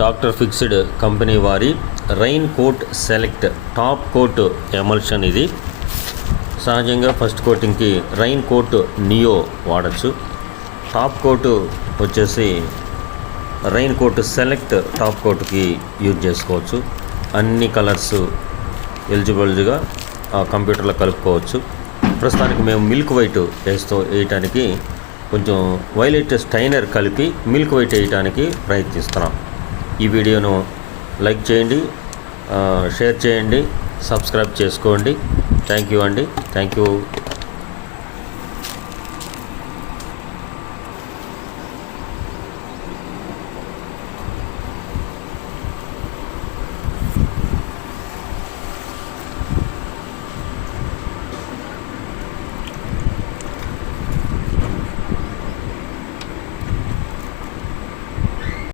Doctor fixed company వారి rain coat select top coat emulsion. ఇది సహజంగా ఫస్ట్ కోటింగ్కి రైన్ కోట్ నియో వాడచ్చు. Top coat వచ్చేసి rain coat select top కోట్కి use చేసుకోవచ్చు. అన్ని కలర్స్ ఎలిజిబుల్గా కంప్యూటర్లో కలుపుకోవచ్చు. ప్రస్తుతానికి మేము మిల్క్ వైట్ వేయటానికి కొంచెం వైలెట్ స్టైనర్ కలిపి మిల్క్ వైట్ వేయటానికి ప్రయత్నిస్తున్నాం. ఈ వీడియోను లైక్ చేయండి, షేర్ చేయండి, సబ్స్క్రైబ్ చేసుకోండి. థ్యాంక్ యూ అండి. Thank you.